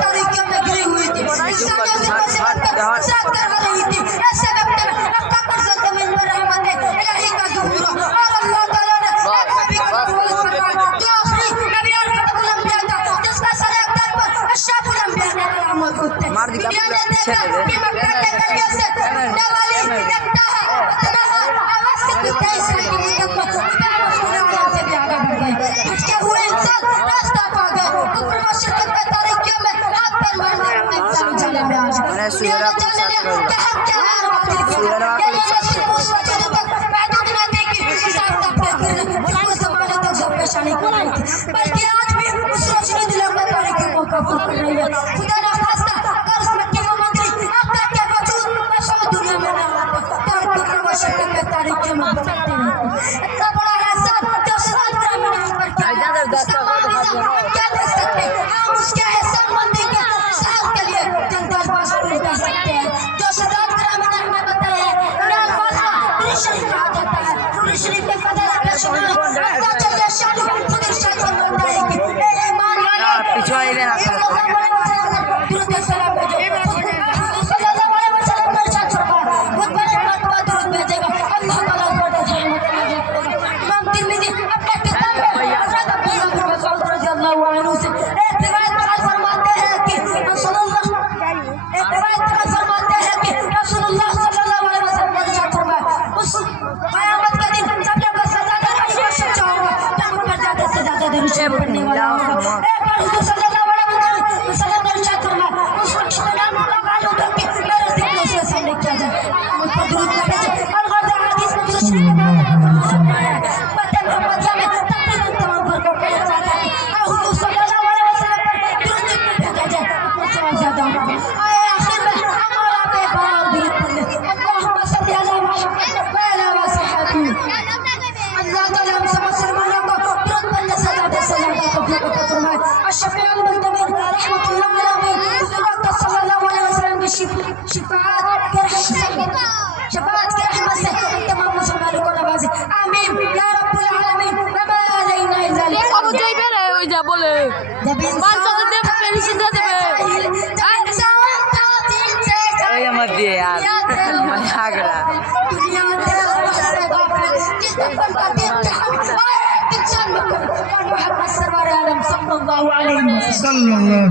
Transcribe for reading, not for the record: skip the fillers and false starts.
तारीखियों में गिरी हुई थी, इंसानियत की मुसीबत में साथ कर रही थी। ऐसे वक्त में अक्का पर ज़मीन में रहमत इलाही का ज़हूर और अल्लाह ताला ने एक नबी का नबूवत फरमाया जो आखिरी नबी खतमुल अंबिया था, जिसका सर अक़दर पर अशरफुल अंबिया का नाम मौजूद थे। दुनिया ने देखा कि मक्का के गलियों से उठने वाली एक ताहा आवाज़ से कितने इसराइल की मुद्दत में मशहूर आलम से भी आगे बढ़ गई। उसके हुए इंसान रास्ता पा गए, कुफर व शिरक की तारीकियों में हाथ पैर मारने अपने इंसान चले में आज दुनिया ने जान लिया कि हम क्या है और बातिल क्या है। ये लोग सिर्फ उस वजह तक महदूद न थे कि हिसाब तक फिर उस ज़माने तक जो पेशानी कर रही थी, बल्कि आज भी उस रोशनी दिलों में तारीकी को कबूल कर रही है। खुदा न खास्ता अगर उस मक्के में मंत्री अब तक के वजूद मशहूर दुनिया में ना होता तो कुफर व शिरक की तारीकियों में भटकते रहते। इतना बड़ा एहसान जो सलात ग्रामीण हम पर क्या है, उसका मुआवजा हम क्या दे सकते हैं। हम उसके एहसान मंदी के साल के लिए जनता पास पूरी कर सकते हैं। जो सलात ग्रामीण हमें बताया है उन्हें अल्फाज का पूरी शरीफ कहा जाता है। पूरी शरीफ के फजल का शुमार अल्लाह जल्ल शानु खुद इरशाद फरमाता है कि ए ईमान वालों पिछवाई में ना दुरूद सलाम भेजो। सल्लल्लाहु अलैहि वसल्लम ने इरशाद फरमाया खुद बड़े मर्तबा दुरूद भेजेगा अल्लाह ताला उस पर रहमत नज़र करेगा। इमाम तिरमिज़ी अपने किताब में हज़रत अब्दुल्लाह बिन मसऊद रज़ियल्लाहु अन्हु से एक रिवायत नकल फरमाते हैं कि रसूलुल्लाह सल्लल्लाहु अलैहि वसल्लम ने इरशाद फरमाया उस क़यामत के दिन सब लोग का सजादा नहीं हो सच्चा होगा जब उन पर ज़्यादा से ज़्यादा दरूद पढ़ने वाला होगा। एक बार हुज़ूर सल्लल्लाहु अलैहि वसल्लम ने इरशाद फरमाया उस शख्स का नाम गालो तो कि मेरे ज़िक्र उसके सामने किया जाए मुझ पर दुरूद न भेजे। और ग़ज़ा हदीस में गुज़श्ता के बाद फरमाया बातें मोहम्मदिया में तकरीबन तमाम फर्कों को एक साथ है और हुज़ूर सल्लल्लाहु अलैहि वसल्लम पर दुरूद न भेजा जाए उतना सवाल ज़्यादा होगा। आए आखिर में हम और आप एक बार और दुरूद पढ़ लें अल्लाहुम्मा सल्लि अला मुहम्मद व अला असहाबी। अल्लाह ताला हम सब मुसलमानों को दुरूद पढ़ने से ज़्यादा से ज़्यादा तौफीक अता फरमाए। अशफ़ीउल मुज़्तमीन रहमतुल्लाह अलैहि हुज़ूर सल्लल्लाहु अलैहि वसल्लम की शफ़ाअत के रहमत से तमाम मुसलमानों को नवाज़े। आमीन या रब्बुल आलमीन व मा अलैना इल्ला अल अब যাই বেরে ওই যা বলে মানুষকে দেব পেরিশিন দে দেবে ওই আমার দিয়ে यार मजा आ गया दुनिया में अल्लाह से गाफिल जिस पर का दिन जहां और मोहम्मद सरवर आलम सल्लल्लाहु अलैहि वसल्लम